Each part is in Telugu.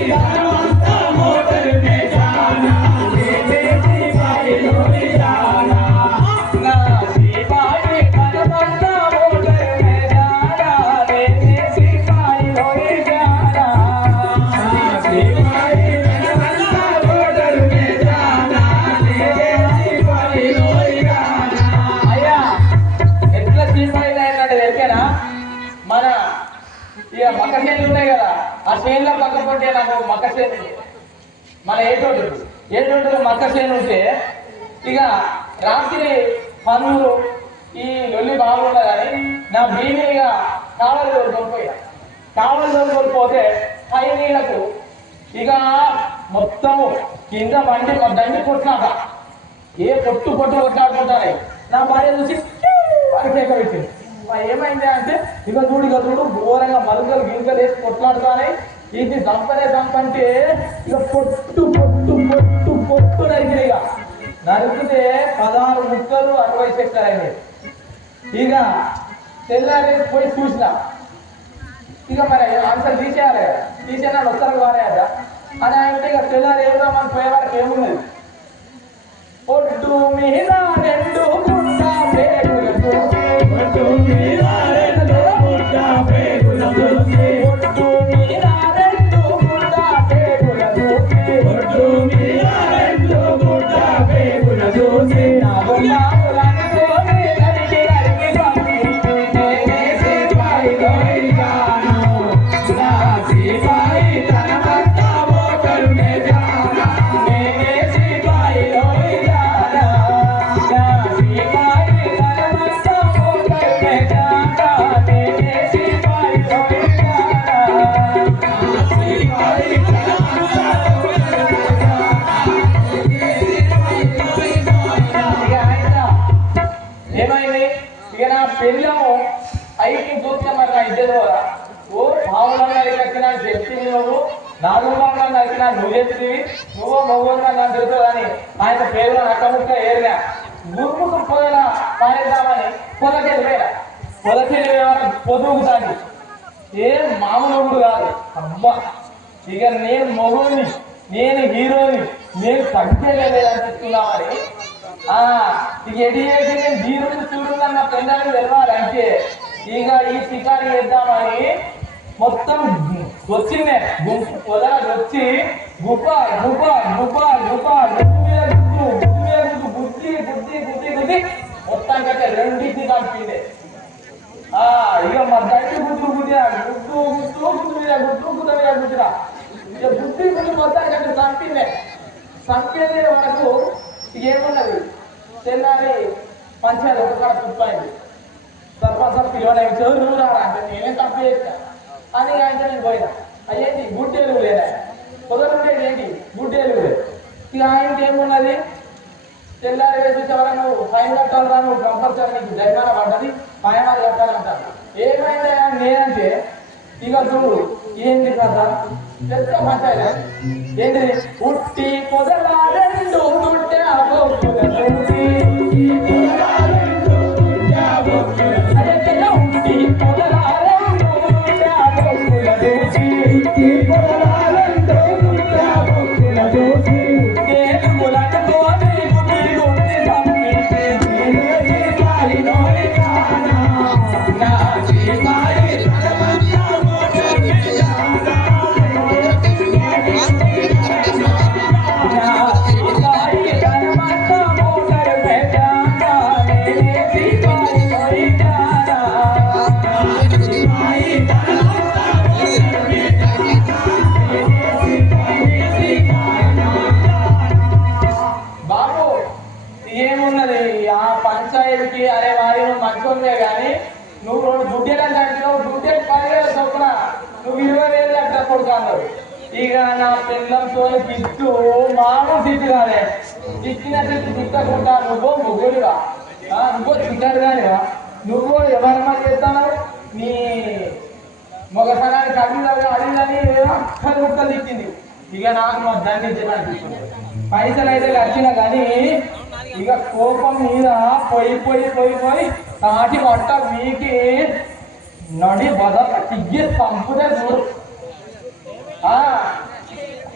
Yeah. ఇక మక్క చేతులు ఉన్నాయి కదా ఆ చేనులో పక్క కొట్టే నాకు మక్క చేతులు మన ఏటోడు ఏటోడు మక్క చేను ఉంటే ఇక రాత్రి పనులు ఈ లొల్లి బాగున్నా కానీ నా బీవీ ఇక కావాలి దొరికొనిపోయా కావాలి కోల్పోతే పై నీళ్ళకు ఇక మొత్తం కింద మండి దండి కొట్టినాక ఏ పొట్టు పొట్టు కొట్లాడుకుంటారు నా భార్య చూసి అక్కడ పెట్టింది. ఏమైంది అంటే ఇక చూడు ఇక చూడు ఘోరంగా మలుగలు గింకలు వేసి కొట్లాడుతానే ఇది చంపనే చంపంటే ఇక పొట్టు పొట్టు పొట్టు పొట్టు నరికిన ఇక నరికితే పదహారు ముక్కలు అరవై చెక్కలు అయినాయి. ఇక తెల్లారి పోయి చూసిన. ఇక మరి ఆన్సర్ తీసేయాలి కదా. వస్తారు వారేదా అని అంటే ఇక తెల్లారి ఏదో మనం పోయేవారికి ఏమున్నది? ఒడ్డు మీద రెండు గుండ చెప్తి నువ్వు నాలుగు మార్గాలు నరికినా నువ్వు చెప్తివి నువ్వు మగోలుగా నాకు తెలుసు అని ఆయన పేరు నక్కముక్క ఏరిగా గురుముకు పొదల పారేద్దామని పొదకెళ్ళిపోయినా పొదుగు దాన్ని ఏం మామూలు కాదు. అబ్బా ఇక నేను మగుని నేను హీరోని నేను తగ్గలేదనిపిస్తున్నామని ఆ ఇక ఎడి చేసి నేను హీరోని చూడున్న నా పెళ్ళని తెలవాలి ఇక ఈ శికారి చేద్దామని మొత్తం వచ్చిందే గుంపు పొదల వచ్చి గుప్ప గుప్ప గుప్ప గుప్ప గుప్పు మీద గుద్దు గుద్దు మీద గుద్దు గుద్ది గుద్ది గుద్ది గుద్ది మొత్తానికైతే రెండింటి కలిపిందే ఆ ఇక మా గట్టి గుడ్డు గుద్దిరా గుడ్డు గుడ్డు గుడ్డు మీద గుడ్డు గుడ్డ మీద గుద్దిరా ఇక బుద్ధి గుడ్డు మొత్తానికి అక్కడ చంపిందే చంపేది వరకు ఏమున్నది తెల్లారి పంచాయతీ ఒక కాడ తుప్పైంది సర్పంచ్ సార్ చదువు నువ్వు రారా అంటే నేనే తప్పు అని అంటే నేను పోయినా అయ్యేది గుడ్డేలు లేదా కుదరుండేది ఏంటి? గుడ్డేలు ఇక ఆయనకి ఏమున్నది? తెల్లారి వేసి చివర నువ్వు ఫైన్ కట్టాలి రా నువ్వు కంపల్సరీ నీకు జరిమానా పడ్డది ఫైన్ అది కట్టాలంటారు ఏమైందా నేనంటే ఇక చూడు ఏంటి కదా పెద్ద పంచాయతీ. ఏంటి ఉట్టి పొదల రెండు గుడ్డ బొక్కులతోటి. అరే వారి నువ్వు మంచిగా కానీ నువ్వు రెండు దుడ్డేలని అంటున్నావు దుడ్డేకి పదివేలు చొప్పున నువ్వు ఇరవై వేలు లక్ష కొడుతున్నావు ఇక నా పిల్లలతో తిట్టు మామూలు తిట్టు కాదే తిట్టిన తిట్టు తిట్టకుండా నువ్వు ముగ్గురుగా నువ్వు తిట్టాడు కానివా నువ్వు ఎవరన్నా చేస్తావు నీ మొగసనాన్ని కడిగినగా అడిగిందని అక్కడి ముక్కలు తిట్టింది. ఇక నాకు మా దండించడానికి పైసలు అయితే వచ్చినా కానీ ఇక కోపం మీద పోయి పోయి పోయి పోయి తాటి వంట మీకి నడి బద తిగ్గి పంపుదే చూడు ఆ,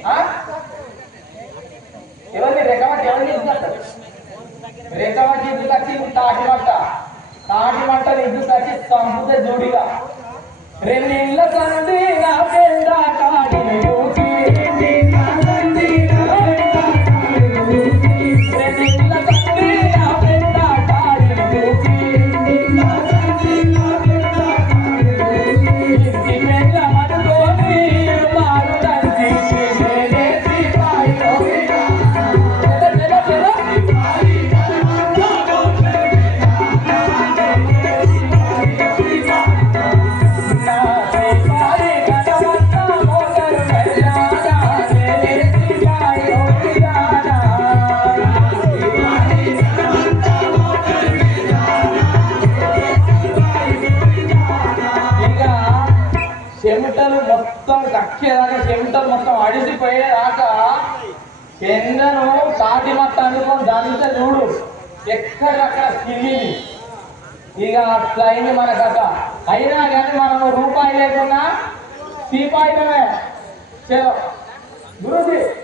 ఆ? ఎవరిని రెక్కబట్టి ఎవరిని తీసుకొస్తారు రెక్కబట్టి ఇల్లు కట్టి తాటి వంట తాటి వంట ఇల్లు కట్టి పంపుతే చూడిగా రెండిళ్ళ సంది నా పెండ చెమటలు మొత్తం కక్కేదాకా చెమటలు మొత్తం అడిసిపోయేదాకా పెందను తాటి మొత్తం అనుకోని దాంతో చూడు. ఎక్కడక్కడ తిరిగి ఇక అట్లా అయింది మన కథ. అయినా కానీ మనము రూపాయి లేకుండా తీపాయితమే. చలో. గురుజీ.